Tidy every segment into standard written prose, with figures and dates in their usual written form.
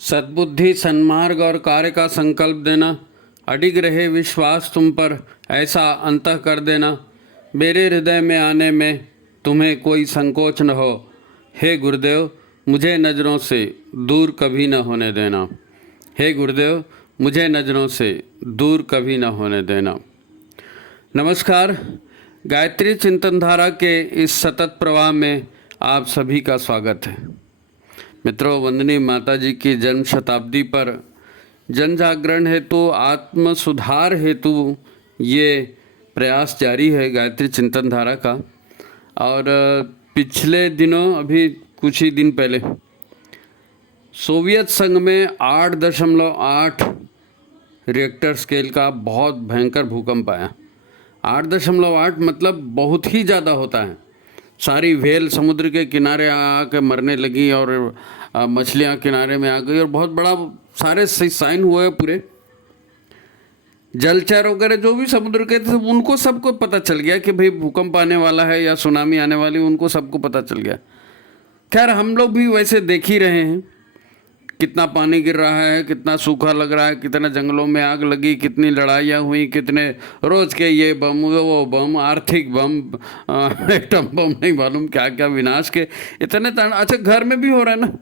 सद्बुद्धि, सन्मार्ग और कार्य का संकल्प देना, अडिग रहे विश्वास तुम पर, ऐसा अंतः कर देना, मेरे हृदय में आने में तुम्हें कोई संकोच न हो। हे गुरुदेव, मुझे नज़रों से दूर कभी न होने देना। हे गुरुदेव, मुझे नज़रों से दूर कभी न होने देना। नमस्कार, गायत्री चिंतन धारा के इस सतत प्रवाह में आप सभी का स्वागत है। मित्रों, वंदनीय माता जी की जन्म शताब्दी पर जन जागरण हेतु, आत्म सुधार हेतु ये प्रयास जारी है गायत्री चिंतन धारा का। और पिछले दिनों, अभी कुछ ही दिन पहले, सोवियत संघ में 8.8 रिएक्टर स्केल का बहुत भयंकर भूकंप आया। 8.8 मतलब बहुत ही ज़्यादा होता है। सारी व्हेल समुद्र के किनारे आके मरने लगी और मछलियाँ किनारे में आ गई और बहुत बड़ा सारे साइन हुए पूरे। जलचर वगैरह जो भी समुद्र के थे उनको सबको पता चल गया कि भाई भूकंप आने वाला है या सुनामी आने वाली, उनको सबको पता चल गया। खैर, हम लोग भी वैसे देख ही रहे हैं कितना पानी गिर रहा है, कितना सूखा लग रहा है, कितना जंगलों में आग लगी, कितनी लड़ाइयाँ हुई, कितने रोज़ के ये बम, वो बम, आर्थिक बम, एटम बम, नहीं मालूम क्या क्या विनाश के इतने तान। अच्छा, घर में भी हो रहा है ना,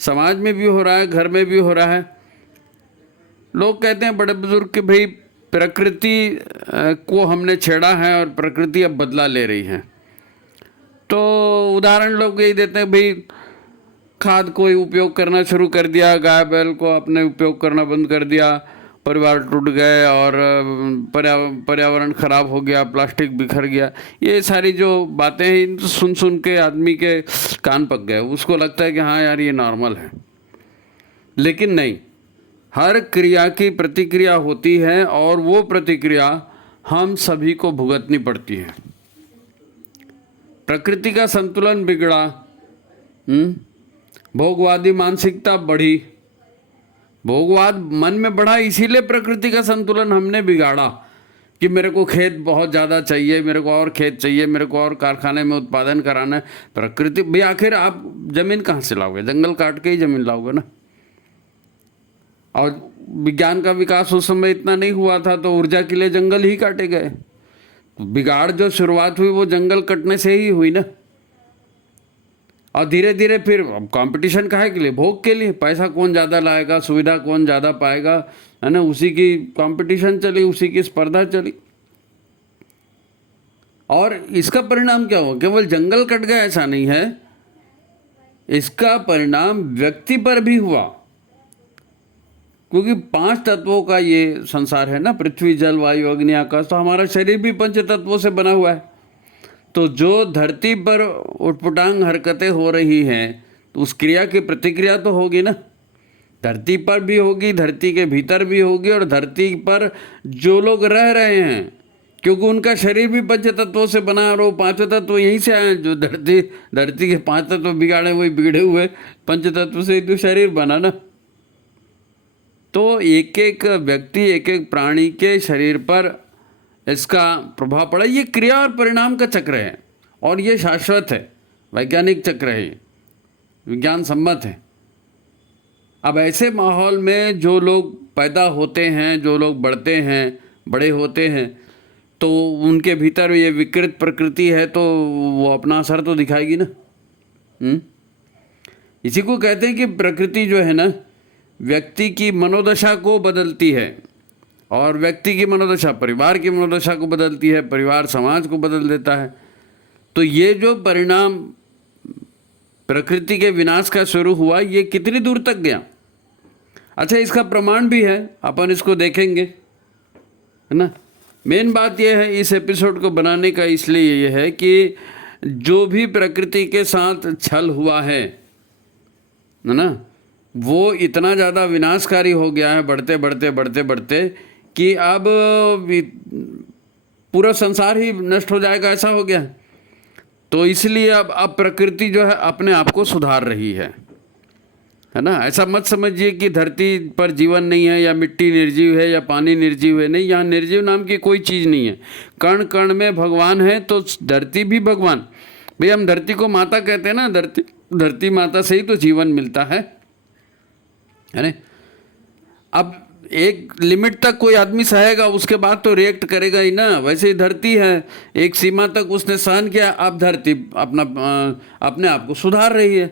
समाज में भी हो रहा है, घर में भी हो रहा है। लोग कहते हैं बड़े बुजुर्ग कि भाई प्रकृति को हमने छेड़ा है और प्रकृति अब बदला ले रही है। तो उदाहरण लोग यही देते हैं, भाई खाद को उपयोग करना शुरू कर दिया, गाय बैल को अपने उपयोग करना बंद कर दिया, परिवार टूट गए और पर्यावरण खराब हो गया, प्लास्टिक बिखर गया। ये सारी जो बातें हैं सुन सुन के आदमी के कान पक गए। उसको लगता है कि हाँ यार ये नॉर्मल है। लेकिन नहीं, हर क्रिया की प्रतिक्रिया होती है और वो प्रतिक्रिया हम सभी को भुगतनी पड़ती है। प्रकृति का संतुलन बिगड़ा, भोगवादी मानसिकता बढ़ी, भोगवाद मन में बढ़ा, इसीलिए प्रकृति का संतुलन हमने बिगाड़ा कि मेरे को खेत बहुत ज़्यादा चाहिए, मेरे को और खेत चाहिए, मेरे को और कारखाने में उत्पादन कराना है। प्रकृति भी, आखिर आप ज़मीन कहाँ से लाओगे? जंगल काट के ही ज़मीन लाओगे ना। और विज्ञान का विकास उस समय इतना नहीं हुआ था, तो ऊर्जा के लिए जंगल ही काटे गए। बिगाड़ जो शुरुआत हुई वो जंगल कटने से ही हुई ना। और धीरे धीरे फिर कंपटीशन काहे के लिए? भोग के लिए। पैसा कौन ज़्यादा लाएगा, सुविधा कौन ज़्यादा पाएगा, है ना, उसी की कंपटीशन चली, उसी की स्पर्धा चली। और इसका परिणाम क्या हुआ? केवल जंगल कट गया ऐसा नहीं है, इसका परिणाम व्यक्ति पर भी हुआ। क्योंकि 5 तत्वों का ये संसार है ना, पृथ्वी, जल, वायु, अग्नि, आकाश। तो हमारा शरीर भी 5 तत्वों से बना हुआ है। तो जो धरती पर उटपटांग हरकतें हो रही हैं, तो उस क्रिया की प्रतिक्रिया तो होगी ना। धरती पर भी होगी, धरती के भीतर भी होगी, और धरती पर जो लोग रह रहे हैं, क्योंकि उनका शरीर भी 5 तत्वों से बना और वो 5 तत्व यहीं से आए। जो धरती के 5 तत्व बिगाड़े, वही बिगड़े हुए 5 तत्व से तो शरीर बना ना। तो एक एक व्यक्ति, एक एक प्राणी के शरीर पर इसका प्रभाव पड़ा। ये क्रिया और परिणाम का चक्र है और ये शाश्वत है, वैज्ञानिक चक्र है, विज्ञान सम्मत है। अब ऐसे माहौल में जो लोग पैदा होते हैं, जो लोग बढ़ते हैं, बड़े होते हैं, तो उनके भीतर ये विकृत प्रकृति है, तो वो अपना असर तो दिखाएगी ना। इसी को कहते हैं कि प्रकृति जो है ना, व्यक्ति की मनोदशा को बदलती है, और व्यक्ति की मनोदशा परिवार की मनोदशा को बदलती है, परिवार समाज को बदल देता है। तो ये जो परिणाम प्रकृति के विनाश का शुरू हुआ, ये कितनी दूर तक गया? अच्छा, इसका प्रमाण भी है, अपन इसको देखेंगे, है ना। मेन बात यह है इस एपिसोड को बनाने का इसलिए ये है कि जो भी प्रकृति के साथ छल हुआ है ना, वो इतना ज़्यादा विनाशकारी हो गया है, बढ़ते बढ़ते बढ़ते बढ़ते, कि अब पूरा संसार ही नष्ट हो जाएगा, ऐसा हो गया। तो इसलिए अब प्रकृति जो है अपने आप को सुधार रही है ना। ऐसा मत समझिए कि धरती पर जीवन नहीं है, या मिट्टी निर्जीव है, या पानी निर्जीव है। नहीं, यहाँ निर्जीव नाम की कोई चीज़ नहीं है। कण कण में भगवान है, तो धरती भी भगवान। भाई हम धरती को माता कहते हैं ना, धरती माता से ही तो जीवन मिलता है। है ना। अब एक लिमिट तक कोई आदमी सहेगा, उसके बाद तो रिएक्ट करेगा ही ना। वैसे ही धरती है, एक सीमा तक उसने सहन किया, अब धरती अपने आप को सुधार रही है।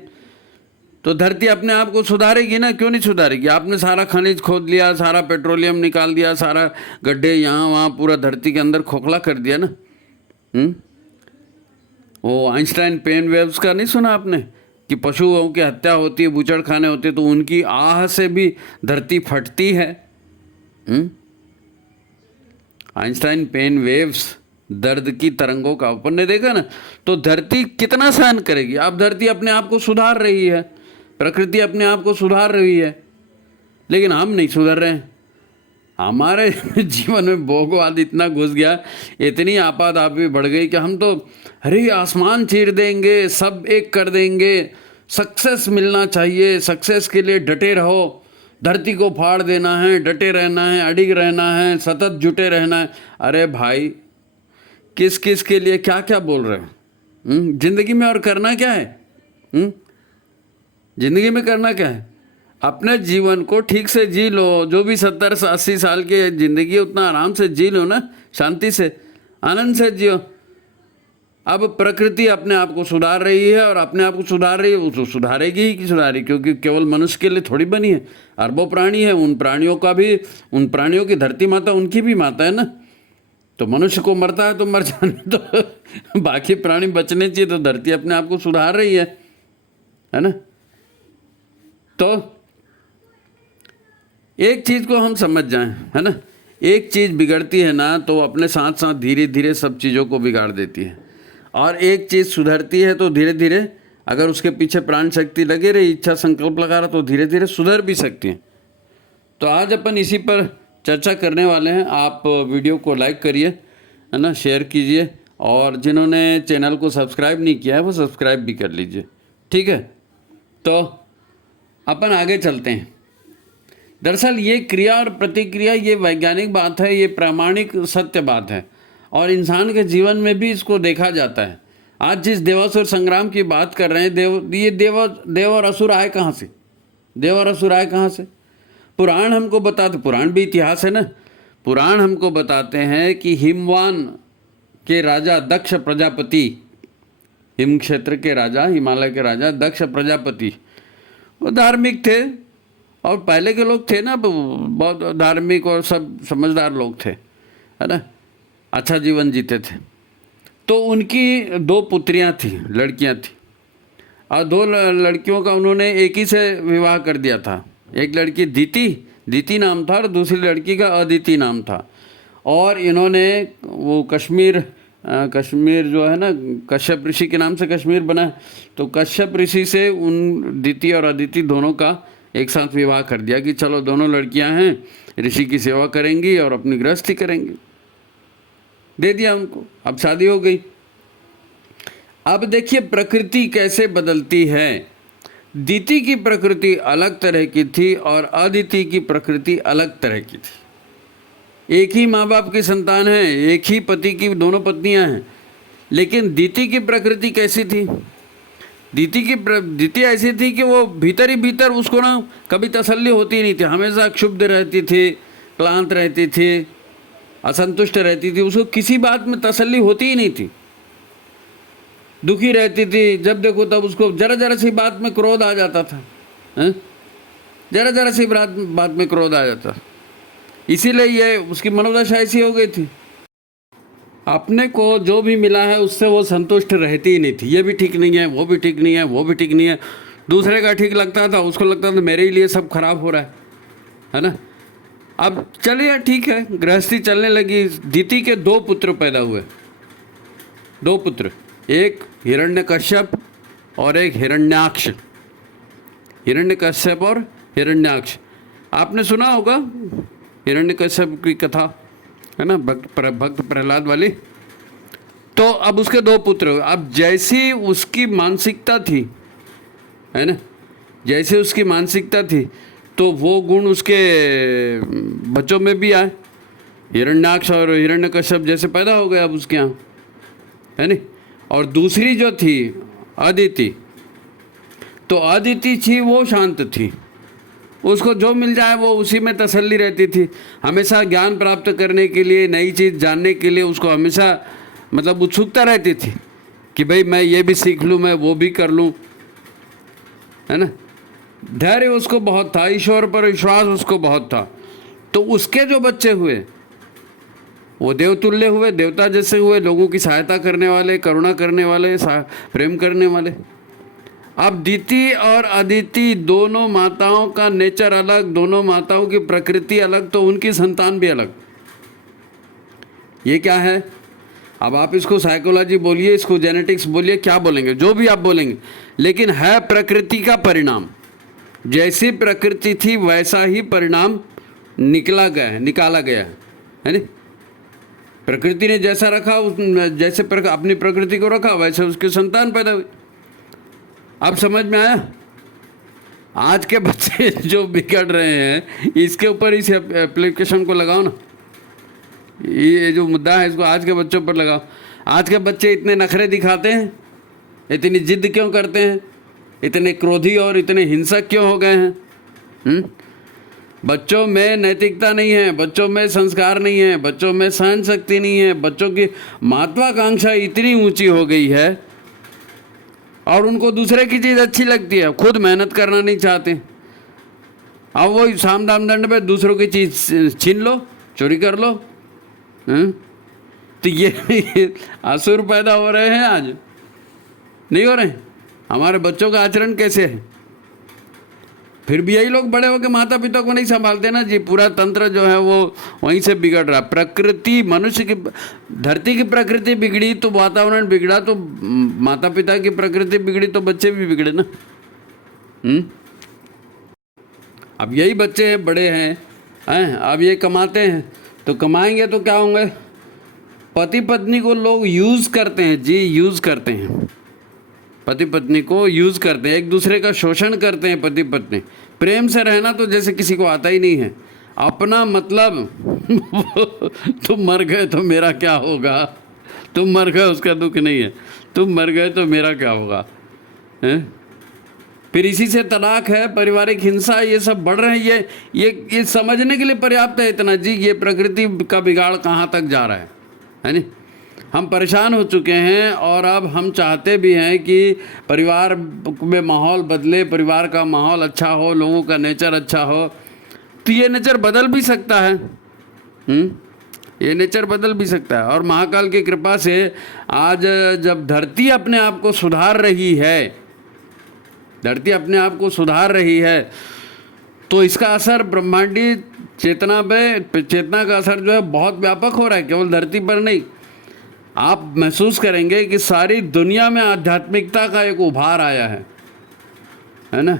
तो धरती अपने आप को सुधारेगी ना, क्यों नहीं सुधारेगी? आपने सारा खनिज खोद लिया, सारा पेट्रोलियम निकाल दिया, सारा गड्ढे यहाँ वहाँ पूरा धरती के अंदर खोखला कर दिया ना। वो आइंस्टाइन पेन वेव्स का नहीं सुना आपने कि पशुओं की हत्या होती है, बूचड़ खाने होते हैं, तो उनकी आह से भी धरती फटती है। आइंस्टाइन पेन वेव्स, दर्द की तरंगों का अपन ने देखा ना। तो धरती कितना सहन करेगी? अब धरती अपने आप को सुधार रही है, प्रकृति अपने आप को सुधार रही है, लेकिन हम नहीं सुधर रहे हैं। हमारे जीवन में भोगवाद इतना घुस गया, इतनी आपाधापी बढ़ गई कि हम तो अरे आसमान चीर देंगे, सब एक कर देंगे, सक्सेस मिलना चाहिए, सक्सेस के लिए डटे रहो, धरती को फाड़ देना है, डटे रहना है, अडिग रहना है, सतत जुटे रहना है। अरे भाई, किस किस के लिए क्या क्या बोल रहे हैं? जिंदगी में और करना क्या है? जिंदगी में करना क्या है? अपने जीवन को ठीक से जी लो। जो भी 70-80 साल की जिंदगी है, उतना आराम से जी लो ना, शांति से, आनंद से जियो। अब प्रकृति अपने आप को सुधार रही है, और अपने आप को सुधार रही है, वो तो सुधारेगी ही कि सुधारेगी, क्योंकि केवल मनुष्य के लिए थोड़ी बनी है। अरबों प्राणी है, उन प्राणियों का भी, उन प्राणियों की धरती माता उनकी भी माता है ना। तो मनुष्य को मरता है तो मर जाने तो बाकी प्राणी बचने चाहिए। तो धरती अपने आप को सुधार रही है ना। तो एक चीज़ को हम समझ जाएं, है ना, एक चीज़ बिगड़ती है ना तो अपने साथ साथ धीरे धीरे सब चीज़ों को बिगाड़ देती है। और एक चीज़ सुधरती है तो धीरे धीरे, अगर उसके पीछे प्राण शक्ति लगे रही, इच्छा संकल्प लगा रहा, तो धीरे धीरे सुधर भी सकती है। तो आज अपन इसी पर चर्चा करने वाले हैं। आप वीडियो को लाइक करिए, है ना, शेयर कीजिए, और जिन्होंने चैनल को सब्सक्राइब नहीं किया है वो सब्सक्राइब भी कर लीजिए, ठीक है। तो अपन आगे चलते हैं। दरअसल ये क्रिया और प्रतिक्रिया, ये वैज्ञानिक बात है, ये प्रामाणिक सत्य बात है, और इंसान के जीवन में भी इसको देखा जाता है। आज जिस देवासुर संग्राम की बात कर रहे हैं, देव और असुर आए कहाँ से? देव और असुर आए कहाँ से? पुराण हमको बताते, पुराण भी इतिहास है ना। पुराण हमको बताते हैं कि हिमवान के राजा दक्ष प्रजापति, हिम क्षेत्र के राजा, हिमालय के राजा दक्ष प्रजापति, वो धार्मिक थे, और पहले के लोग थे ना बहुत धार्मिक और सब समझदार लोग थे, है ना, अच्छा जीवन जीते थे। तो उनकी 2 पुत्रियां थी, लड़कियां थी, और 2 लड़कियों का उन्होंने एक ही से विवाह कर दिया था। एक लड़की दीति नाम था, और दूसरी लड़की का अदिति नाम था। और इन्होंने वो कश्मीर जो है ना, कश्यप ऋषि के नाम से कश्मीर बना है, तो कश्यप ऋषि से उन दीति और अदिति दोनों का एक साथ विवाह कर दिया कि चलो दोनों लड़कियां हैं, ऋषि की सेवा करेंगी और अपनी गृहस्थी करेंगी। दे दिया उनको, अब शादी हो गई। अब देखिए प्रकृति कैसे बदलती है। दीति की प्रकृति अलग तरह की थी और अदिति की प्रकृति अलग तरह की थी। एक ही माँ बाप की संतान है, एक ही पति की दोनों पत्नियां हैं, लेकिन दीति की प्रकृति कैसी थी? दीति ऐसी थी कि वो भीतर ही भीतर उसको ना कभी तसल्ली होती नहीं थी, हमेशा क्षुब्ध रहती थी, क्लांत रहती थी, असंतुष्ट रहती थी, उसको किसी बात में तसल्ली होती ही नहीं थी, दुखी रहती थी। जब देखो तब उसको जरा जरा सी बात में क्रोध आ जाता था, जरा जरा सी बात में क्रोध आ जाता। इसीलिए ये उसकी मनोदशा ऐसी हो गई थी। अपने को जो भी मिला है उससे वो संतुष्ट रहती ही नहीं थी। ये भी ठीक नहीं है, वो भी ठीक नहीं है, वो भी ठीक नहीं है। दूसरे का ठीक लगता था, उसको लगता था मेरे ही लिए सब खराब हो रहा है ना। अब चलिए ठीक है, गृहस्थी चलने लगी। दीति के 2 पुत्र पैदा हुए, 2 पुत्र, एक हिरण्यकश्यप और एक हिरण्याक्ष। हिरण्यकश्यप और हिरण्याक्ष आपने सुना होगा, हिरण्यकश्यप की कथा है ना, भक्त प्रहलाद वाली। तो अब उसके 2 पुत्र। अब जैसी उसकी मानसिकता थी, है ना, जैसे उसकी मानसिकता थी, तो वो गुण उसके बच्चों में भी आए। हिरण्याक्ष और हिरण्यकश्यप जैसे पैदा हो गए अब उसके यहाँ, है ना। और दूसरी जो थी अदिति, तो अदिति थी वो शांत थी, उसको जो मिल जाए वो उसी में तसल्ली रहती थी। हमेशा ज्ञान प्राप्त करने के लिए, नई चीज़ जानने के लिए उसको हमेशा मतलब उत्सुकता रहती थी कि भाई मैं ये भी सीख लूँ, मैं वो भी कर लूँ, है ना। धैर्य उसको बहुत था, ईश्वर पर विश्वास उसको बहुत था। तो उसके जो बच्चे हुए वो देवतुल्य हुए, देवता जैसे हुए, लोगों की सहायता करने वाले, करुणा करने वाले, प्रेम करने वाले। अब दीति और अदिति दोनों माताओं का नेचर अलग, दोनों माताओं की प्रकृति अलग, तो उनकी संतान भी अलग। ये क्या है? अब आप इसको साइकोलॉजी बोलिए, इसको जेनेटिक्स बोलिए, क्या बोलेंगे, जो भी आप बोलेंगे, लेकिन है प्रकृति का परिणाम। जैसी प्रकृति थी वैसा ही परिणाम निकाला गया है ना। प्रकृति ने जैसा रखा, जैसे अपनी प्रकृति को रखा वैसे उसकी संतान पैदा हुई। अब समझ में आया? आज के बच्चे जो बिगड़ रहे हैं, इसके ऊपर इस एप्लीकेशन को लगाओ ना, ये जो मुद्दा है इसको आज के बच्चों पर लगाओ। आज के बच्चे इतने नखरे दिखाते हैं, इतनी जिद क्यों करते हैं, इतने क्रोधी और इतने हिंसक क्यों हो गए हैं? बच्चों में नैतिकता नहीं है, बच्चों में संस्कार नहीं है, बच्चों में सहन शक्ति नहीं है, बच्चों की महत्वाकांक्षा इतनी ऊंची हो गई है और उनको दूसरे की चीज़ अच्छी लगती है, खुद मेहनत करना नहीं चाहते। अब वो साम दाम दंड पे दूसरों की चीज़ छीन लो, चोरी कर लो। तो ये असुर पैदा हो रहे हैं आज, नहीं हो रहे? हमारे बच्चों का आचरण कैसे है? फिर भी यही लोग बड़े होकर माता पिता को नहीं संभालते ना जी। पूरा तंत्र जो है वो वहीं से बिगड़ रहा। प्रकृति, मनुष्य की, धरती की प्रकृति बिगड़ी तो वातावरण बिगड़ा, तो माता पिता की प्रकृति बिगड़ी तो बच्चे भी बिगड़े ना। अब यही बच्चे बड़े हैं, अब ये कमाते हैं, तो कमाएंगे तो क्या होंगे? पति पत्नी को लोग यूज़ करते हैं जी, यूज़ करते हैं, पति पत्नी को यूज़ करते हैं, एक दूसरे का शोषण करते हैं पति पत्नी। प्रेम से रहना तो जैसे किसी को आता ही नहीं है। अपना मतलब तुम मर गए तो मेरा क्या होगा, तुम मर गए उसका दुख नहीं है, तुम मर गए तो मेरा क्या होगा, है? फिर इसी से तलाक है, पारिवारिक हिंसा, ये सब बढ़ रहे हैं। ये समझने के लिए पर्याप्त है इतना जी, ये प्रकृति का बिगाड़ कहाँ तक जा रहा है नहीं। हम परेशान हो चुके हैं और अब हम चाहते भी हैं कि परिवार में माहौल बदले, परिवार का माहौल अच्छा हो, लोगों का नेचर अच्छा हो। तो ये नेचर बदल भी सकता है, ये नेचर बदल भी सकता है। और महाकाल की कृपा से आज जब धरती अपने आप को सुधार रही है, धरती अपने आप को सुधार रही है, तो इसका असर ब्रह्मांडी चेतना पे, चेतना का असर जो है बहुत व्यापक हो रहा है, केवल धरती पर नहीं। आप महसूस करेंगे कि सारी दुनिया में आध्यात्मिकता का एक उभार आया है ना।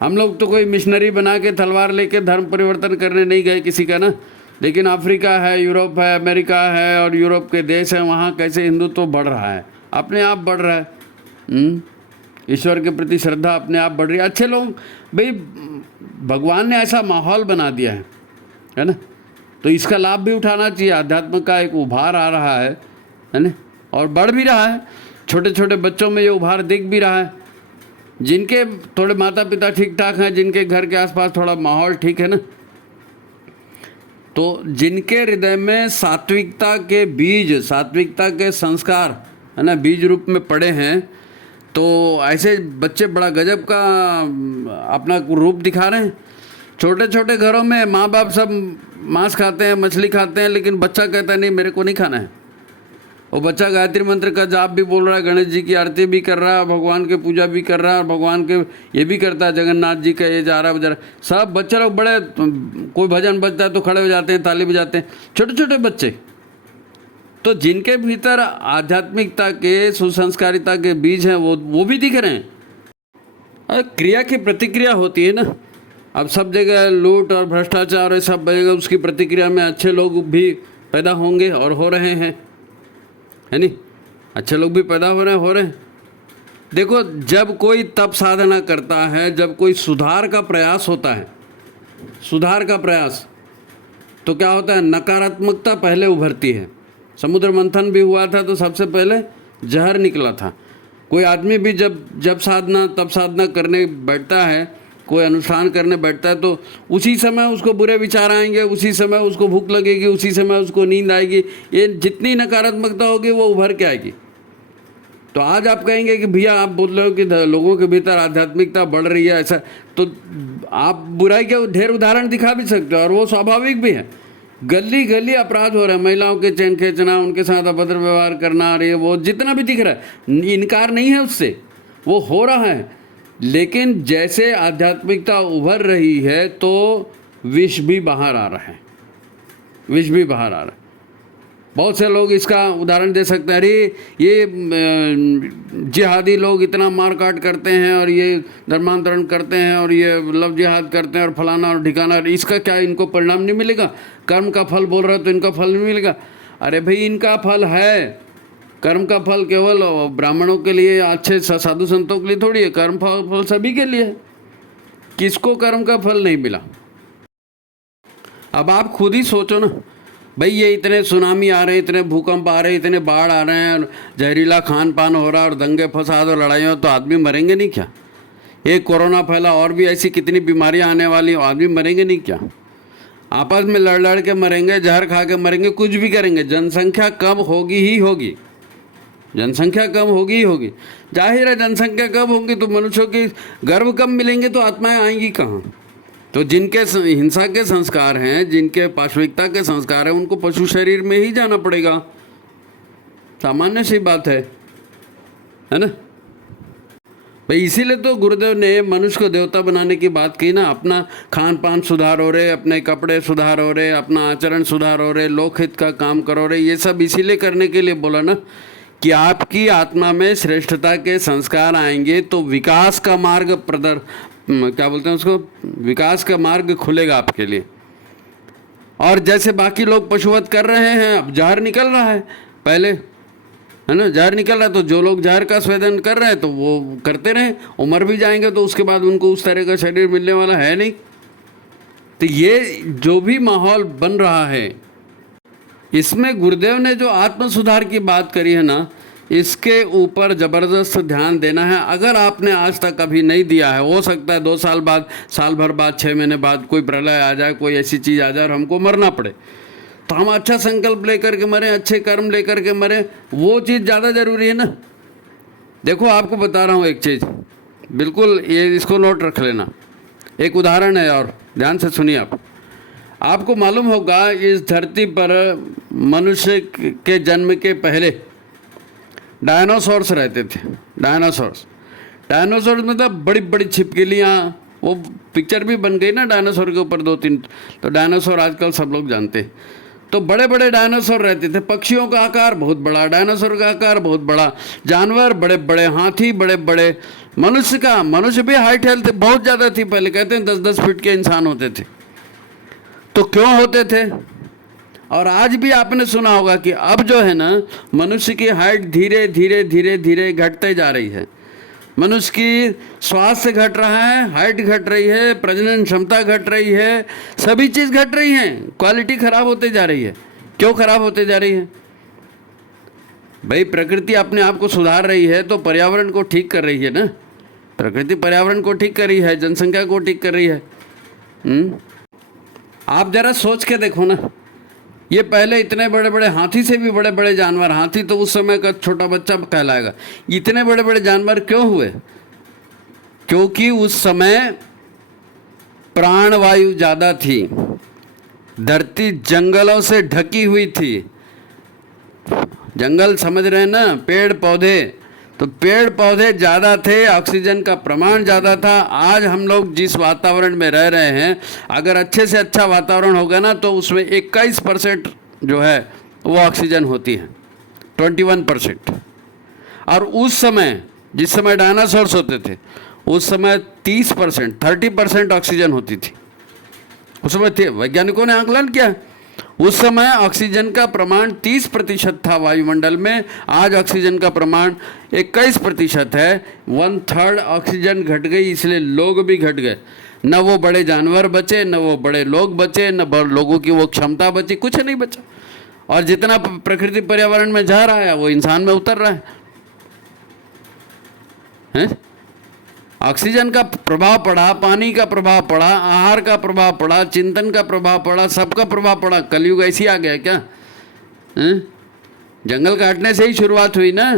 हम लोग तो कोई मिशनरी बना के तलवार लेके धर्म परिवर्तन करने नहीं गए किसी का ना, लेकिन अफ्रीका है, यूरोप है, अमेरिका है और यूरोप के देश हैं, वहाँ कैसे हिंदुत्व बढ़ रहा है, अपने आप बढ़ रहा है। ईश्वर के प्रति श्रद्धा अपने आप बढ़ रही है। अच्छे लोग, भाई भगवान ने ऐसा माहौल बना दिया है ना, तो इसका लाभ भी उठाना चाहिए। अध्यात्म का एक उभार आ रहा है ना, और बढ़ भी रहा है। छोटे छोटे बच्चों में ये उभार दिख भी रहा है, जिनके थोड़े माता पिता ठीक ठाक हैं, जिनके घर के आसपास थोड़ा माहौल ठीक है ना, तो जिनके हृदय में सात्विकता के बीज, सात्विकता के संस्कार है ना, बीज रूप में पड़े हैं, तो ऐसे बच्चे बड़ा गजब का अपना रूप दिखा रहे हैं। छोटे छोटे घरों में माँ बाप सब मांस खाते हैं, मछली खाते हैं, लेकिन बच्चा कहता है नहीं मेरे को नहीं खाना है। वो बच्चा गायत्री मंत्र का जाप भी बोल रहा है, गणेश जी की आरती भी कर रहा है, भगवान के पूजा भी कर रहा है, और भगवान के ये भी करता है, जगन्नाथ जी का ये जा रहा है बजा रहा। सब बच्चे लोग बड़े, कोई भजन बजता है तो खड़े हो जाते हैं, ताली बजाते हैं, छोटे छोटे बच्चे। तो जिनके भीतर आध्यात्मिकता के, सुसंस्कारिता के बीज हैं, वो भी दिख रहे हैं। क्रिया की प्रतिक्रिया होती है ना। अब सब जगह लूट और भ्रष्टाचार और सब जगह उसकी प्रतिक्रिया में अच्छे लोग भी पैदा होंगे और हो रहे हैं, है नहीं? अच्छे लोग भी पैदा हो रहे हैं। देखो, जब कोई तप साधना करता है, जब कोई सुधार का प्रयास होता है, सुधार का प्रयास, तो क्या होता है? नकारात्मकता पहले उभरती है। समुद्र मंथन भी हुआ था तो सबसे पहले जहर निकला था। कोई आदमी भी जब साधना तप साधना करने बैठता है कोई अनुष्ठान करने बैठता है तो उसी समय उसको बुरे विचार आएंगे, उसी समय उसको भूख लगेगी, उसी समय उसको नींद आएगी। ये जितनी नकारात्मकता होगी वो उभर के आएगी। तो आज आप कहेंगे कि भैया आप बोल रहे हो कि लोगों के भीतर आध्यात्मिकता बढ़ रही है, ऐसा, तो आप बुराई के ढेर उदाहरण दिखा भी सकते हो और वो स्वाभाविक भी है। गली गली अपराध हो रहा है, महिलाओं के चैन खींचना, उनके साथ अभद्र व्यवहार करना, और ये वो जितना भी दिख रहा है, इनकार नहीं है उससे, वो हो रहा है। लेकिन जैसे आध्यात्मिकता उभर रही है तो विष भी बाहर आ रहा है, विष भी बाहर आ रहा है। बहुत से लोग इसका उदाहरण दे सकते हैं, अरे ये जिहादी लोग इतना मारकाट करते हैं और ये धर्मांतरण करते हैं और ये लव जिहाद करते हैं और फलाना और ठिकाना, इसका क्या इनको परिणाम नहीं मिलेगा? कर्म का फल बोल रहा है तो इनका फल नहीं मिलेगा। अरे भाई इनका फल है, कर्म का फल केवल ब्राह्मणों के लिए, अच्छे साधु संतों के लिए थोड़ी है, कर्म फल सभी के लिए है। किसको कर्म का फल नहीं मिला? अब आप खुद ही सोचो ना भाई, ये इतने सुनामी आ रहे हैं, इतने भूकंप आ रहे हैं, इतने बाढ़ आ रहे हैं, और जहरीला खान पान हो रहा है और दंगे फसाद और लड़ाइयों, तो आदमी मरेंगे नहीं क्या? एक कोरोना फैला, और भी ऐसी कितनी बीमारियां आने वाली, आदमी मरेंगे नहीं क्या? आपस में लड़ लड़ के मरेंगे, जहर खा के मरेंगे, कुछ भी करेंगे, जनसंख्या कम होगी ही होगी, जनसंख्या कम होगी ही होगी। जाहिर है जनसंख्या कम होगी तो मनुष्यों की गर्भ कम मिलेंगे तो आत्माएं आएंगी कहाँ? तो जिनके हिंसा के संस्कार हैं, जिनके पाशविकता के संस्कार हैं, उनको पशु शरीर में ही जाना पड़ेगा, सामान्य सी बात है ना भाई। इसीलिए तो गुरुदेव ने मनुष्य को देवता बनाने की बात की ना। अपना खान पान सुधार हो रहे, अपने कपड़े सुधार हो रहे, अपना आचरण सुधार हो रहे, लोकहित का काम करो रहे, ये सब इसीलिए करने के लिए बोला ना कि आपकी आत्मा में श्रेष्ठता के संस्कार आएंगे तो विकास का मार्ग क्या बोलते हैं उसको, विकास का मार्ग खुलेगा आपके लिए। और जैसे बाकी लोग पशुवध कर रहे हैं, अब जहर निकल रहा है, पहले है ना जहर निकल रहा है, तो जो लोग जहर का सेवन कर रहे हैं तो वो करते रहें, उम्र भी जाएंगे तो उसके बाद उनको उस तरह का शरीर मिलने वाला है नहीं। तो ये जो भी माहौल बन रहा है, इसमें गुरुदेव ने जो आत्म सुधार की बात करी है ना, इसके ऊपर ज़बरदस्त ध्यान देना है। अगर आपने आज तक अभी नहीं दिया है, हो सकता है 2 साल बाद, साल भर बाद, 6 महीने बाद कोई प्रलय आ जाए, कोई ऐसी चीज़ आ जाए और हमको मरना पड़े, तो हम अच्छा संकल्प लेकर के मरें, अच्छे कर्म लेकर के मरें, वो चीज़ ज़्यादा ज़रूरी है ना। देखो आपको बता रहा हूँ एक चीज़, बिल्कुल ये इसको नोट रख लेना। एक उदाहरण है और ध्यान से सुनिए आप। आपको मालूम होगा इस धरती पर मनुष्य के जन्म के पहले डायनासोर्स रहते थे। डायनासोर्स मतलब बड़ी बड़ी छिपकलियाँ, वो पिक्चर भी बन गई ना डायनासोर के ऊपर 2-3, तो डायनासोर आजकल सब लोग जानते हैं। तो बड़े बड़े डायनासोर रहते थे, पक्षियों का आकार बहुत बड़ा, डायनासोर का आकार बहुत बड़ा, जानवर बड़े बड़े, हाथी बड़े बड़े, मनुष्य भी हाइट हेल्थ बहुत ज़्यादा थी पहले, कहते हैं 10-10 फीट के इंसान होते थे। तो क्यों होते थे? और आज भी आपने सुना होगा कि अब जो है ना, मनुष्य की हाइट धीरे धीरे धीरे धीरे घटते जा रही है। मनुष्य की स्वास्थ्य घट रहा है, हाइट घट रही है, प्रजनन क्षमता घट रही है, सभी चीज़ घट रही हैं, क्वालिटी खराब होते जा रही है। क्यों खराब होते जा रही है भाई? प्रकृति अपने आप को सुधार रही है तो पर्यावरण को ठीक कर रही है ना। प्रकृति पर्यावरण को ठीक कर रही है, जनसंख्या को ठीक कर रही है। आप जरा सोच के देखो ना, ये पहले इतने बड़े बड़े, हाथी से भी बड़े बड़े जानवर, हाथी तो उस समय का छोटा बच्चा कहलाएगा, इतने बड़े बड़े जानवर क्यों हुए? क्योंकि उस समय प्राणवायु ज़्यादा थी, धरती जंगलों से ढकी हुई थी। जंगल समझ रहे हैं ना, पेड़ पौधे, तो पेड़ पौधे ज़्यादा थे, ऑक्सीजन का प्रमाण ज़्यादा था। आज हम लोग जिस वातावरण में रह रहे हैं, अगर अच्छे से अच्छा वातावरण होगा ना तो उसमें 21% जो है वो ऑक्सीजन होती है, 21%। और उस समय जिस समय डायनासोर्स होते थे, उस समय 30%, 30% ऑक्सीजन होती थी। उस समय थे, वैज्ञानिकों ने आंकलन किया, उस समय ऑक्सीजन का प्रमाण 30% था वायुमंडल में, आज ऑक्सीजन का प्रमाण 21% है। 1/3 ऑक्सीजन घट गई, इसलिए लोग भी घट गए। न वो बड़े जानवर बचे, न वो बड़े लोग बचे, न लोगों की वो क्षमता बची, कुछ नहीं बचा। और जितना प्रकृति पर्यावरण में जा रहा है वो इंसान में उतर रहा है। ऑक्सीजन का प्रभाव पड़ा, पानी का प्रभाव पड़ा, आहार का प्रभाव पड़ा, चिंतन का प्रभाव पड़ा, सबका प्रभाव पड़ा। कलयुग ऐसी आ गया क्या? जंगल काटने से ही शुरुआत हुई ना,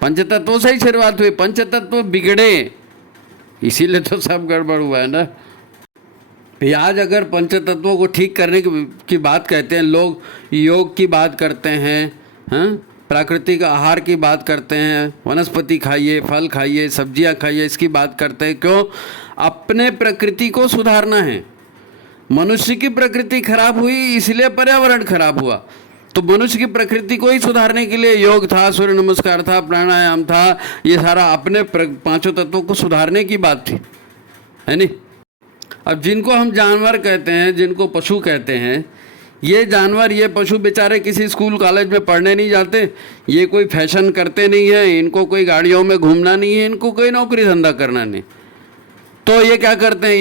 पंचतत्वों से ही शुरुआत हुई। पंचतत्व बिगड़े, इसीलिए तो सब गड़बड़ हुआ है ना। आज अगर पंचतत्वों को ठीक करने की बात कहते हैं लोग, योग की बात करते हैं, प्राकृतिक आहार की बात करते हैं, वनस्पति खाइए, फल खाइए, सब्जियां खाइए, इसकी बात करते हैं। क्यों? अपने प्रकृति को सुधारना है। मनुष्य की प्रकृति खराब हुई इसलिए पर्यावरण खराब हुआ। तो मनुष्य की प्रकृति को ही सुधारने के लिए योग था, सूर्य नमस्कार था, प्राणायाम था, ये सारा अपने पांचों तत्वों को सुधारने की बात थी, है नहीं? अब जिनको हम जानवर कहते हैं, जिनको पशु कहते हैं, ये जानवर, ये पशु बेचारे किसी स्कूल कॉलेज में पढ़ने नहीं जाते, ये कोई फैशन करते नहीं है, इनको कोई गाड़ियों में घूमना नहीं है, इनको कोई नौकरी धंधा करना नहीं। तो ये क्या करते हैं?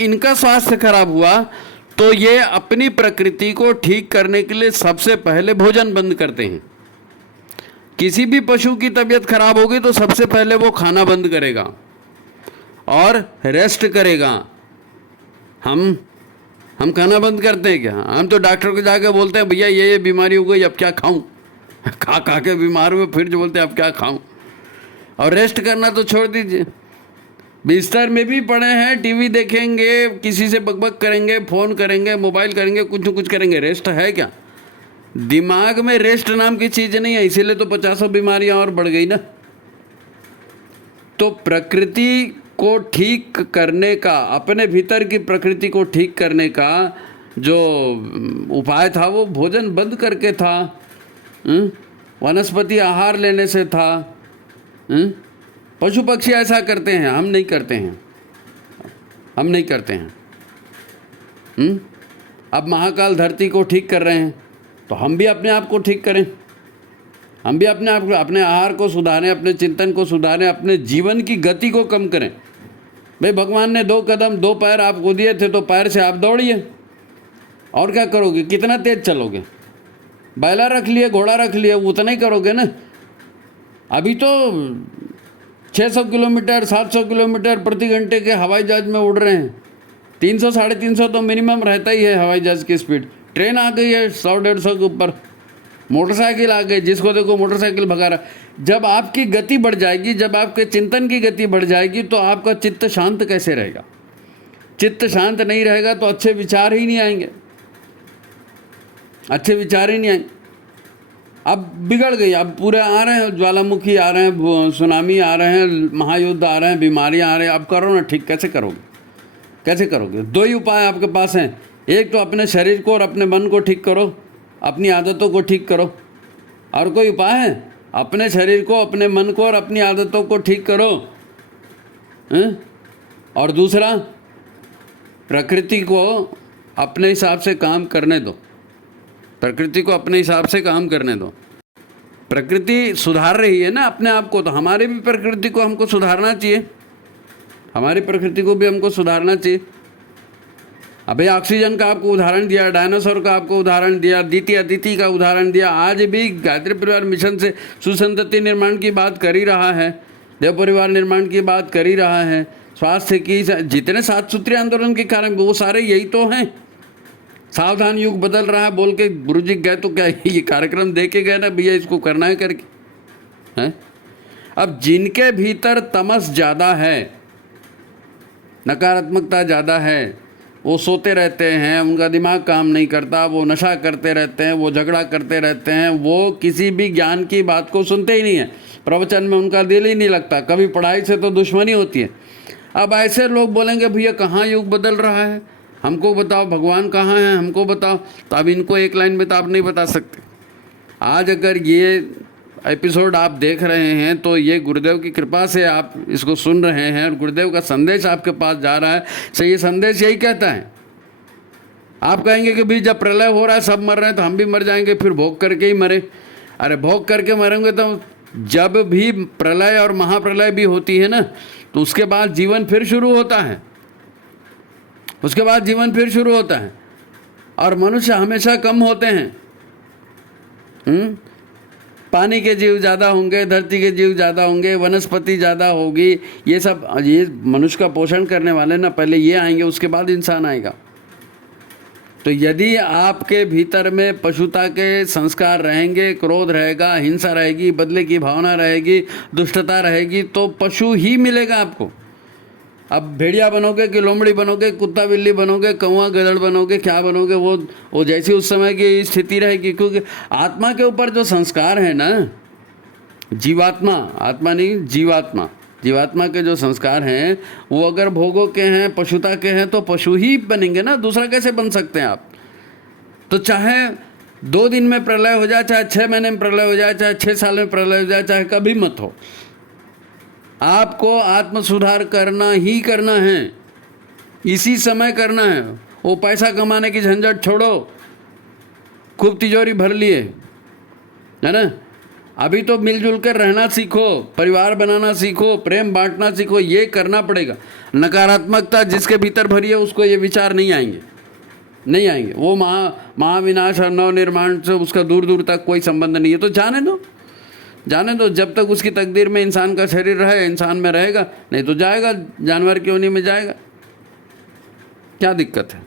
इनका स्वास्थ्य खराब हुआ तो ये अपनी प्रकृति को ठीक करने के लिए सबसे पहले भोजन बंद करते हैं। किसी भी पशु की तबीयत खराब होगी तो सबसे पहले वो खाना बंद करेगा और रेस्ट करेगा। हम खाना बंद करते हैं क्या? हम तो डॉक्टर को जाके बोलते हैं भैया ये बीमारी हो गई, अब क्या खाऊं? खा के बीमार हुए फिर जो बोलते हैं अब क्या खाऊं। और रेस्ट करना तो छोड़ दीजिए, बिस्तर में भी पड़े हैं, टीवी देखेंगे, किसी से बकबक करेंगे, फ़ोन करेंगे, मोबाइल करेंगे, कुछ न कुछ करेंगे। रेस्ट है क्या? दिमाग में रेस्ट नाम की चीज़ नहीं है, इसीलिए तो 50 बीमारियां और बढ़ गई ना। तो प्रकृति को ठीक करने का, अपने भीतर की प्रकृति को ठीक करने का जो उपाय था वो भोजन बंद करके था, वनस्पति आहार लेने से था। पशु पक्षी ऐसा करते हैं, हम नहीं करते हैं, हम नहीं करते हैं। अब महाकाल धरती को ठीक कर रहे हैं तो हम भी अपने आप को ठीक करें, हम भी अपने आप को, अपने आहार को सुधारें, अपने चिंतन को सुधारें, अपने जीवन की गति को कम करें। भाई भगवान ने 2 कदम 2 पैर आपको दिए थे तो पैर से आप दौड़िए, और क्या करोगे? कितना तेज चलोगे? बैला रख लिए, घोड़ा रख लिए, उतना ही करोगे ना। अभी तो 600 किलोमीटर 700 किलोमीटर प्रति घंटे के हवाई जहाज में उड़ रहे हैं। 300 350 तो मिनिमम रहता ही है हवाई जहाज की स्पीड। ट्रेन आ गई है 100-150 के ऊपर, मोटरसाइकिल आ गई, जिसको देखो मोटरसाइकिल भगा रहा। जब आपकी गति बढ़ जाएगी, जब आपके चिंतन की गति बढ़ जाएगी तो आपका चित्त शांत कैसे रहेगा? चित्त शांत नहीं रहेगा तो अच्छे विचार ही नहीं आएंगे, अच्छे विचार ही नहीं आएंगे। अब बिगड़ गई, अब पूरे आ रहे हैं, ज्वालामुखी आ रहे हैं, सुनामी आ रहे हैं, महायुद्ध आ रहे हैं, बीमारियां आ रहे हैं। अब करो ना ठीक, कैसे करोगे? कैसे करोगे? 2 ही उपाय आपके पास हैं। एक तो अपने शरीर को और अपने मन को ठीक करो, अपनी आदतों को ठीक करो। और कोई उपाय है? अपने शरीर को, अपने मन को और अपनी आदतों को ठीक करो। और दूसरा, प्रकृति को अपने हिसाब से काम करने दो, प्रकृति को अपने हिसाब से काम करने दो। प्रकृति सुधार रही है ना अपने आप को, तो हमारी भी प्रकृति को हमको सुधारना चाहिए, हमारी प्रकृति को भी हमको सुधारना चाहिए। अभी ऑक्सीजन का आपको उदाहरण दिया, डायनासोर का आपको उदाहरण दिया, द्वितीय अदिति का उदाहरण दिया। आज भी गायत्री परिवार मिशन से सुसंतति निर्माण की बात कर ही रहा है, देव परिवार निर्माण की बात कर ही रहा है, स्वास्थ्य की, जितने 7 सूत्रीय आंदोलन के कारण वो सारे यही तो हैं। सावधान युग बदल रहा है बोल के गुरु जी गए तो क्या ये कार्यक्रम दे के गए ना भैया इसको करना है करके है? अब जिनके भीतर तमस ज़्यादा है, नकारात्मकता ज़्यादा है, वो सोते रहते हैं, उनका दिमाग काम नहीं करता, वो नशा करते रहते हैं, वो झगड़ा करते रहते हैं, वो किसी भी ज्ञान की बात को सुनते ही नहीं है, प्रवचन में उनका दिल ही नहीं लगता, कभी पढ़ाई से तो दुश्मनी होती है। अब ऐसे लोग बोलेंगे भैया कहाँ युग बदल रहा है, हमको बताओ, भगवान कहाँ हैं, हमको बताओ। तो अब इनको एक लाइन में तो आप नहीं बता सकते। आज अगर ये एपिसोड आप देख रहे हैं तो ये गुरुदेव की कृपा से आप इसको सुन रहे हैं और गुरुदेव का संदेश आपके पास जा रहा है। सो ये संदेश यही कहता है। आप कहेंगे कि भाई जब प्रलय हो रहा है सब मर रहे हैं तो हम भी मर जाएंगे, फिर भोग करके ही मरे। अरे भोग करके मरेंगे तो जब भी प्रलय और महाप्रलय भी होती है ना तो उसके बाद जीवन फिर शुरू होता है, उसके बाद जीवन फिर शुरू होता है। और मनुष्य हमेशा कम होते हैं। पानी के जीव ज़्यादा होंगे, धरती के जीव ज़्यादा होंगे, वनस्पति ज़्यादा होगी, ये सब, ये मनुष्य का पोषण करने वाले ना पहले ये आएंगे, उसके बाद इंसान आएगा। तो यदि आपके भीतर में पशुता के संस्कार रहेंगे, क्रोध रहेगा, हिंसा रहेगी, बदले की भावना रहेगी, दुष्टता रहेगी, तो पशु ही मिलेगा आपको। अब भेड़िया बनोगे कि लोमड़ी बनोगे, कुत्ता बिल्ली बनोगे, कौवा गधड़ बनोगे, क्या बनोगे, वो जैसी उस समय की स्थिति रहेगी। क्योंकि आत्मा के ऊपर जो संस्कार है ना, जीवात्मा, आत्मा नहीं जीवात्मा, जीवात्मा के जो संस्कार हैं वो अगर भोगों के हैं, पशुता के हैं, तो पशु ही बनेंगे ना, दूसरा कैसे बन सकते हैं आप। तो चाहे 2 दिन में प्रलय हो जाए, चाहे 6 महीने में प्रलय हो जाए, चाहे 6 साल में प्रलय हो जाए, चाहे कभी मत हो, आपको आत्म सुधार करना ही करना है, इसी समय करना है। वो पैसा कमाने की झंझट छोड़ो, खूब तिजोरी भर लिए, है ना। अभी तो मिलजुल कर रहना सीखो, परिवार बनाना सीखो, प्रेम बांटना सीखो, ये करना पड़ेगा। नकारात्मकता जिसके भीतर भरी है उसको ये विचार नहीं आएंगे, नहीं आएंगे। वो महाविनाश और नवनिर्माण से उसका दूर दूर तक कोई संबंध नहीं है। तो जाने दो, जाने दो, जब तक उसकी तकदीर में इंसान का शरीर रहे, इंसान में रहेगा, नहीं तो जाएगा, जानवर की योनि में जाएगा, क्या दिक्कत है।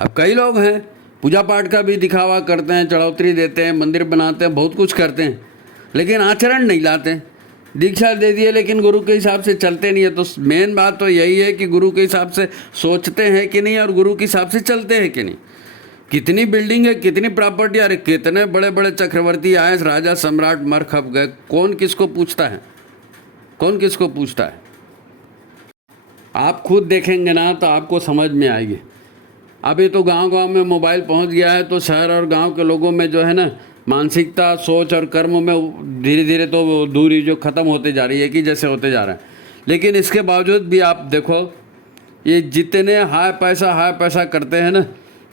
अब कई लोग हैं पूजा पाठ का भी दिखावा करते हैं, चढ़ौतरी देते हैं, मंदिर बनाते हैं, बहुत कुछ करते हैं, लेकिन आचरण नहीं लाते। दीक्षा दे दिए लेकिन गुरु के हिसाब से चलते नहीं है। तो मेन बात तो यही है कि गुरु के हिसाब से सोचते हैं कि नहीं और गुरु के हिसाब से चलते हैं कि नहीं। कितनी बिल्डिंग है, कितनी प्रॉपर्टी, अरे कितने बड़े बड़े चक्रवर्ती आए, राजा सम्राट मर खप गए, कौन किसको पूछता है, कौन किसको पूछता है। आप खुद देखेंगे ना तो आपको समझ में आएगी। अभी तो गांव-गांव में मोबाइल पहुंच गया है, तो शहर और गांव के लोगों में जो है ना मानसिकता, सोच और कर्म में धीरे धीरे तो दूरी जो ख़त्म होते जा रही है कि जैसे होते जा रहा है। लेकिन इसके बावजूद भी आप देखो, ये जितने हाय पैसा करते हैं ना,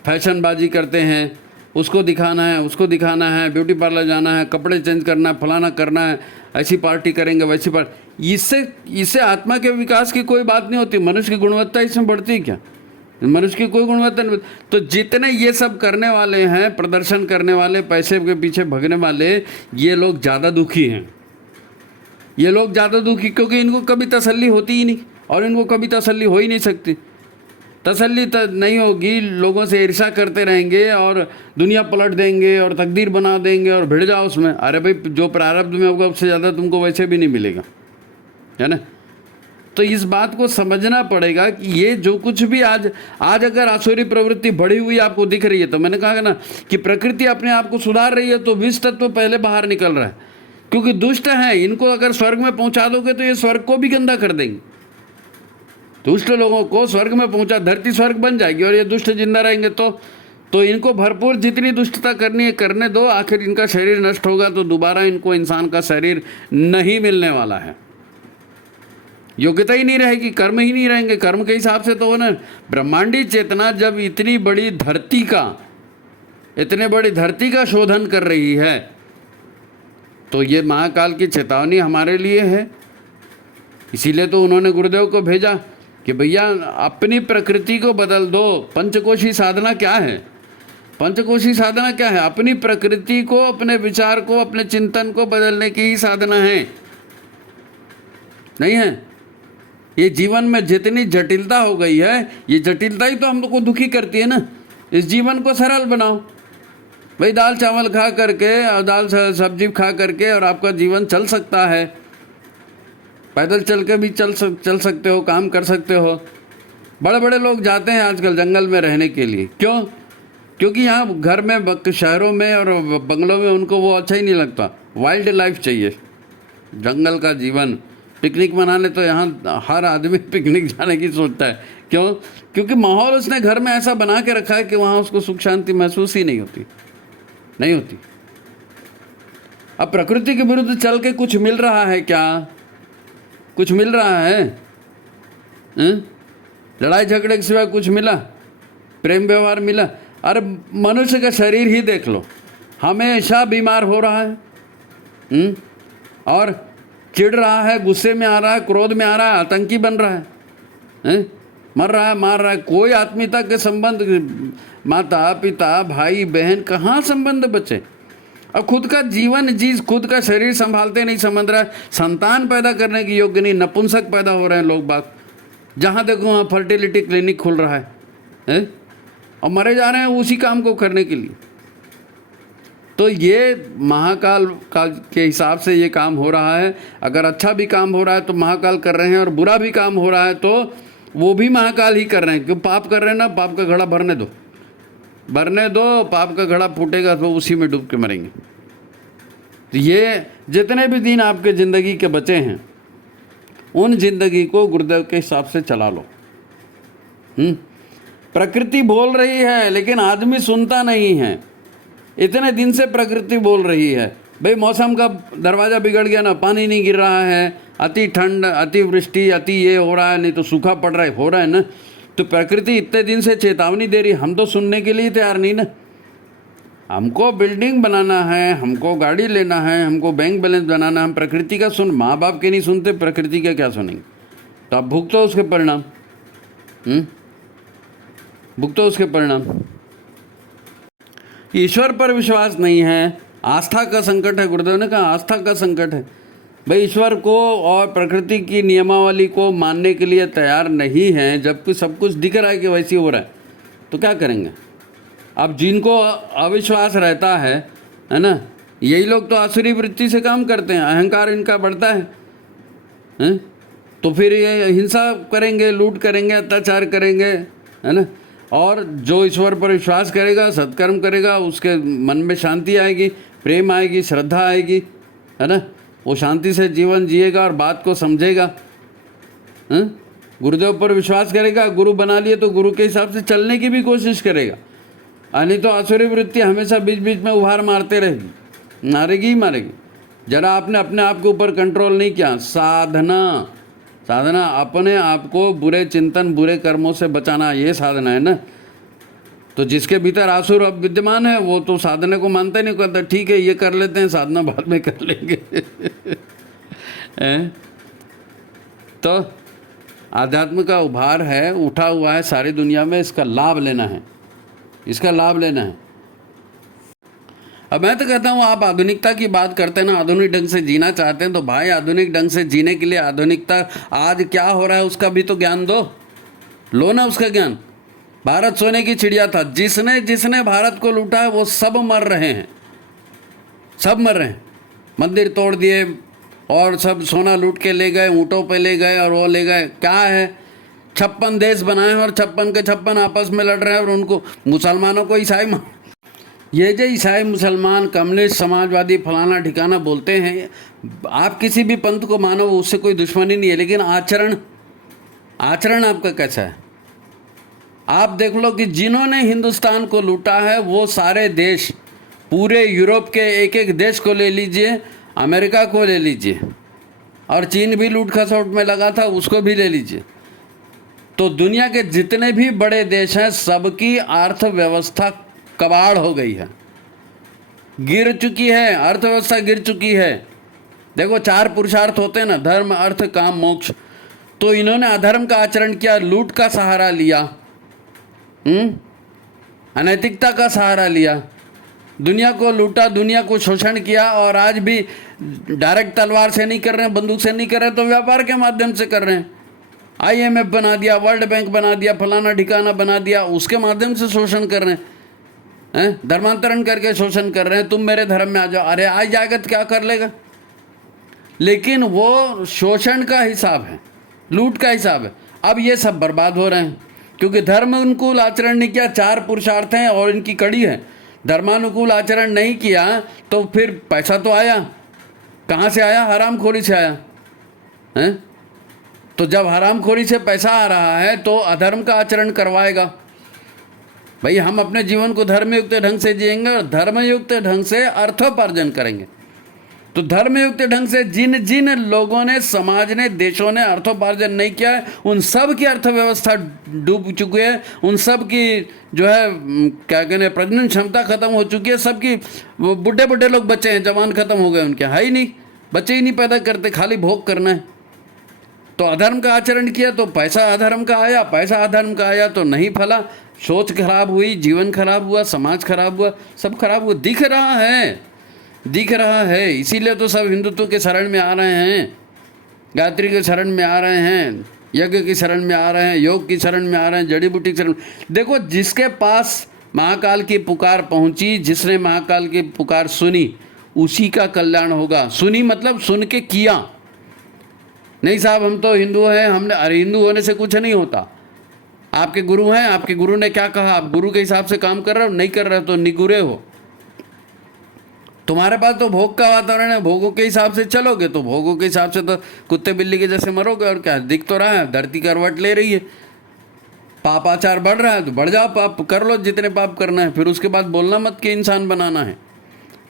फैशनबाजी करते हैं, उसको दिखाना है, उसको दिखाना है, ब्यूटी पार्लर जाना है, कपड़े चेंज करना है, फलाना करना है, ऐसी पार्टी करेंगे, वैसी पार्टी, इससे आत्मा के विकास की कोई बात नहीं होती। मनुष्य की गुणवत्ता इसमें बढ़ती है क्या? मनुष्य की कोई गुणवत्ता नहीं। तो जितने ये सब करने वाले हैं, प्रदर्शन करने वाले, पैसे के पीछे भगने वाले, ये लोग ज़्यादा दुखी हैं। ये लोग ज़्यादा दुखी क्योंकि इनको कभी तसल्ली होती ही नहीं और इनको कभी तसल्ली हो ही नहीं सकती। तसल्ली नहीं होगी, लोगों से ईर्ष्या करते रहेंगे और दुनिया पलट देंगे और तकदीर बना देंगे और भिड़ जाओ उसमें। अरे भाई, जो प्रारब्ध में होगा उससे ज़्यादा तुमको वैसे भी नहीं मिलेगा, है ना। तो इस बात को समझना पड़ेगा कि ये जो कुछ भी आज अगर आसुरी प्रवृत्ति बढ़ी हुई आपको दिख रही है, तो मैंने कहा ना कि प्रकृति अपने आप को सुधार रही है, तो विष तत्व पहले बाहर निकल रहा है। क्योंकि दुष्ट हैं, इनको अगर स्वर्ग में पहुंचा दोगे तो ये स्वर्ग को भी गंदा कर देंगे। दुष्ट लोगों को स्वर्ग में पहुंचा, धरती स्वर्ग बन जाएगी और ये दुष्ट जिंदा रहेंगे तो इनको भरपूर जितनी दुष्टता करनी है करने दो। आखिर इनका शरीर नष्ट होगा तो दोबारा इनको इंसान का शरीर नहीं मिलने वाला है। योग्यता ही नहीं रहेगी, कर्म ही नहीं रहेंगे। कर्म के हिसाब से तो ना ब्रह्मांडी चेतना जब इतनी बड़ी धरती का शोधन कर रही है, तो ये महाकाल की चेतावनी हमारे लिए है। इसीलिए तो उन्होंने गुरुदेव को भेजा कि भैया अपनी प्रकृति को बदल दो। पंचकोशी साधना क्या है? पंचकोशी साधना क्या है? अपनी प्रकृति को, अपने विचार को, अपने चिंतन को बदलने की ही साधना है, नहीं है। ये जीवन में जितनी जटिलता हो गई है, ये जटिलता ही तो हम लोग को दुखी करती है ना। इस जीवन को सरल बनाओ भाई, दाल चावल खा करके और दाल सब्जी खा करके और आपका जीवन चल सकता है। पैदल चल के भी चल सकते हो, काम कर सकते हो। बड़े बड़े लोग जाते हैं आजकल जंगल में रहने के लिए। क्यों? क्योंकि यहाँ घर में, शहरों में और बंगलों में उनको वो अच्छा ही नहीं लगता। वाइल्ड लाइफ चाहिए, जंगल का जीवन। पिकनिक मनाने तो यहाँ हर आदमी पिकनिक जाने की सोचता है। क्यों? क्योंकि माहौल उसने घर में ऐसा बना के रखा है कि वहाँ उसको सुख शांति महसूस ही नहीं होती। अब प्रकृति के विरुद्ध चल के कुछ मिल रहा है क्या? कुछ मिल रहा है? लड़ाई झगड़े के सिवा कुछ मिला? प्रेम व्यवहार मिला? अरे मनुष्य का शरीर ही देख लो, हमेशा बीमार हो रहा है, और चिढ़ रहा है, गुस्से में आ रहा है, क्रोध में आ रहा है, आतंकी बन रहा है, मर रहा है, मार रहा है। कोई आत्मीयता के संबंध, माता पिता भाई बहन, कहाँ संबंध बचे? और खुद का जीवन जी, खुद का शरीर संभालते नहीं समझ रहा है, संतान पैदा करने के योग्य नहीं, नपुंसक पैदा हो रहे हैं लोग बाग, जहाँ देखो वहाँ फर्टिलिटी क्लिनिक खुल रहा है? और मरे जा रहे हैं उसी काम को करने के लिए। तो ये महाकाल का के हिसाब से ये काम हो रहा है। अगर अच्छा भी काम हो रहा है तो महाकाल कर रहे हैं, और बुरा भी काम हो रहा है तो वो भी महाकाल ही कर रहे हैं। क्यों? पाप कर रहे हैं ना, पाप का घड़ा भरने दो, भरने दो, पाप का घड़ा फूटेगा तो उसी में डूब के मरेंगे। तो ये जितने भी दिन आपके ज़िंदगी के बचे हैं, उन जिंदगी को गुरुदेव के हिसाब से चला लो। प्रकृति बोल रही है लेकिन आदमी सुनता नहीं है। इतने दिन से प्रकृति बोल रही है, भाई मौसम का दरवाज़ा बिगड़ गया ना, पानी नहीं गिर रहा है, अति ठंड, अति वृष्टि, अति ये हो रहा है, नहीं तो सूखा पड़ रहा है, हो रहा है ना। तो प्रकृति इतने दिन से चेतावनी दे रही, हम तो सुनने के लिए तैयार नहीं ना। हमको बिल्डिंग बनाना है, हमको गाड़ी लेना है, हमको बैंक बैलेंस बनाना है, हम प्रकृति का सुन, माँ बाप के नहीं सुनते, प्रकृति का क्या सुनेंगे? तो आप भुगतो उसके परिणाम, भुगतो उसके परिणाम। ईश्वर पर विश्वास नहीं है, आस्था का संकट है। गुरुदेव ने कहा आस्था का संकट है। भाई ईश्वर को और प्रकृति की नियमावली को मानने के लिए तैयार नहीं है, जबकि सब कुछ दिख रहा है कि वैसे हो रहा है, तो क्या करेंगे? अब जिनको अविश्वास रहता है ना, यही लोग तो आसुरी वृत्ति से काम करते हैं, अहंकार इनका बढ़ता है, तो फिर ये हिंसा करेंगे, लूट करेंगे, अत्याचार करेंगे, है ना। और जो ईश्वर पर विश्वास करेगा, सत्कर्म करेगा, उसके मन में शांति आएगी, प्रेम आएगी, श्रद्धा आएगी, है ना। वो शांति से जीवन जिएगा और बात को समझेगा। गुरुदेव पर विश्वास करेगा, गुरु बना लिए तो गुरु के हिसाब से चलने की भी कोशिश करेगा, नहीं तो आसुरी वृत्ति हमेशा बीच बीच में उभार मारते रहेगी, मारेगी ही मारेगी। जरा आपने अपने आप के ऊपर कंट्रोल नहीं किया। साधना अपने आप को बुरे चिंतन, बुरे कर्मों से बचाना, ये साधना है ना। तो जिसके भीतर आसुर अब विद्यमान है वो तो साधना को मानता ही नहीं, कहता ठीक है ये कर लेते हैं, साधना बाद में कर लेंगे। तो आध्यात्म का उभार है, उठा हुआ है सारी दुनिया में, इसका लाभ लेना है, इसका लाभ लेना है। अब मैं तो कहता हूँ आप आधुनिकता की बात करते हैं ना, आधुनिक ढंग से जीना चाहते हैं, तो भाई आधुनिक ढंग से जीने के लिए आधुनिकता आज क्या हो रहा है उसका भी तो ज्ञान दो, लो ना उसका ज्ञान। भारत सोने की चिड़िया था, जिसने जिसने भारत को लूटा है वो सब मर रहे हैं, सब मर रहे हैं। मंदिर तोड़ दिए और सब सोना लूट के ले गए, ऊँटों पे ले गए और वो ले गए। क्या है, 56 देश बनाए और 56 के 56 आपस में लड़ रहे हैं, और उनको मुसलमानों को ईसाई, ये जो ईसाई, मुसलमान, कम्युनिस्ट, समाजवादी, फलाना ठिकाना बोलते हैं, आप किसी भी पंथ को मानो, उससे कोई दुश्मनी नहीं है, लेकिन आचरण आपका कैसा है? आप देख लो कि जिन्होंने हिंदुस्तान को लूटा है वो सारे देश, पूरे यूरोप के एक एक देश को ले लीजिए, अमेरिका को ले लीजिए, और चीन भी लूट खसोट में लगा था, उसको भी ले लीजिए। तो दुनिया के जितने भी बड़े देश हैं सबकी अर्थव्यवस्था कबाड़ हो गई है, गिर चुकी है, अर्थव्यवस्था गिर चुकी है। देखो 4 पुरुषार्थ होते हैं ना, धर्म, अर्थ, काम, मोक्ष। तो इन्होंने अधर्म का आचरण किया, लूट का सहारा लिया, अनैतिकता का सहारा लिया, दुनिया को लूटा, दुनिया को शोषण किया, और आज भी डायरेक्ट तलवार से नहीं कर रहे हैं, बंदूक से नहीं कर रहे हैं, तो व्यापार के माध्यम से कर रहे हैं। IMF बना दिया, वर्ल्ड बैंक बना दिया, फलाना ठिकाना बना दिया, उसके माध्यम से शोषण कर रहे हैं, धर्मांतरण करके शोषण कर रहे हैं। तुम मेरे धर्म में आ जाओ, अरे आ जाएगा तो क्या कर लेगा? लेकिन वो शोषण का हिसाब है, लूट का हिसाब है। अब ये सब बर्बाद हो रहे हैं क्योंकि धर्म अनुकूल आचरण नहीं किया। 4 पुरुषार्थ हैं और इनकी कड़ी है, धर्मानुकूल आचरण नहीं किया तो फिर पैसा तो आया, कहाँ से आया? हरामखोरी से आया है। तो जब हरामखोरी से पैसा आ रहा है तो अधर्म का आचरण करवाएगा। भाई हम अपने जीवन को धर्मयुक्त ढंग से जिएंगे और धर्मयुक्त ढंग से अर्थोपार्जन करेंगे। तो धर्मयुक्त ढंग से जिन जिन लोगों ने, समाज ने, देशों ने अर्थोपार्जन नहीं किया है, उन सब की अर्थव्यवस्था डूब चुकी है, उन सब की जो है क्या कहने प्रजनन क्षमता खत्म हो चुकी है। सबकी वो बुढ़े बुढ़े लोग बच्चे हैं, जवान खत्म हो गए उनके, है ही नहीं, बच्चे ही नहीं पैदा करते, खाली भोग करना है। तो अधर्म का आचरण किया तो पैसा अधर्म का आया, पैसा अधर्म का आया तो नहीं फला, सोच खराब हुई, जीवन खराब हुआ, समाज खराब हुआ, सब खराब हुआ, दिख रहा है। दिख रहा है, इसीलिए तो सब हिंदुत्व के शरण में आ रहे हैं, गायत्री के शरण में आ रहे हैं, यज्ञ की शरण में आ रहे हैं, योग की शरण में आ रहे हैं, जड़ी बूटी की शरण। देखो, जिसके पास महाकाल की पुकार पहुंची, जिसने महाकाल की पुकार सुनी, उसी का कल्याण होगा। सुनी मतलब सुन के किया। नहीं साहब हम तो हिंदू हैं, हमने, अरे हिंदू होने से कुछ नहीं होता। आपके गुरु हैं, आपके गुरु ने क्या कहा, आप गुरु के हिसाब से काम कर रहे हो, नहीं कर रहे हो तो निगुरे हो। तुम्हारे पास तो भोग का वातावरण है, भोगों के हिसाब से चलोगे तो भोगों के हिसाब से तो कुत्ते बिल्ली के जैसे मरोगे। और क्या, दिख तो रहा है धरती करवट ले रही है, पापाचार बढ़ रहा है तो बढ़ जाओ, पाप कर लो जितने पाप करना है। फिर उसके बाद बोलना मत कि इंसान बनाना है।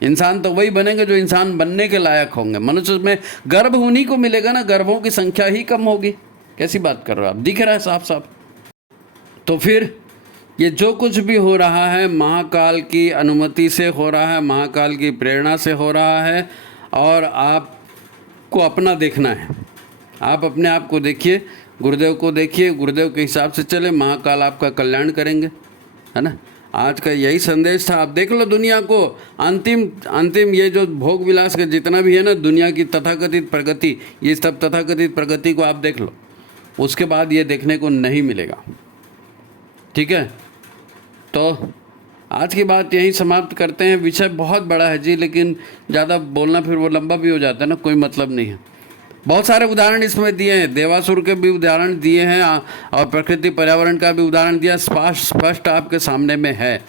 इंसान तो वही बनेंगे जो इंसान बनने के लायक होंगे। मनुष्य में गर्भ उन्हीं को मिलेगा ना, गर्भों की संख्या ही कम होगी। कैसी बात कर रहे हो आप, दिख रहा है साफ साफ। तो फिर ये जो कुछ भी हो रहा है महाकाल की अनुमति से हो रहा है, महाकाल की प्रेरणा से हो रहा है, और आपको अपना देखना है। आप अपने आप को देखिए, गुरुदेव को देखिए, गुरुदेव के हिसाब से चले, महाकाल आपका कल्याण करेंगे, है ना। आज का यही संदेश था। आप देख लो दुनिया को, अंतिम ये जो भोग विलास का जितना भी है ना, दुनिया की तथाकथित प्रगति, ये सब तथाकथित प्रगति को आप देख लो, उसके बाद ये देखने को नहीं मिलेगा। ठीक है, तो आज की बात यहीं समाप्त करते हैं। विषय बहुत बड़ा है जी, लेकिन ज़्यादा बोलना फिर वो लंबा भी हो जाता है ना, कोई मतलब नहीं है। बहुत सारे उदाहरण इसमें दिए हैं, देवासुर के भी उदाहरण दिए हैं, और प्रकृति पर्यावरण का भी उदाहरण दिया, स्पष्ट आपके सामने में है।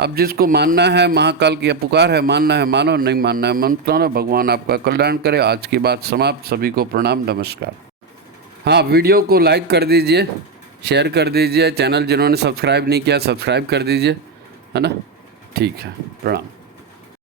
अब जिसको मानना है, महाकाल की पुकार है, मानना है मानो, नहीं मानना है मत मानो। भगवान आपका कल्याण करे। आज की बात समाप्त। सभी को प्रणाम, नमस्कार। हाँ, वीडियो को लाइक कर दीजिए, शेयर कर दीजिए, चैनल जिन्होंने सब्सक्राइब नहीं किया सब्सक्राइब कर दीजिए, है ना। ठीक है, प्रणाम।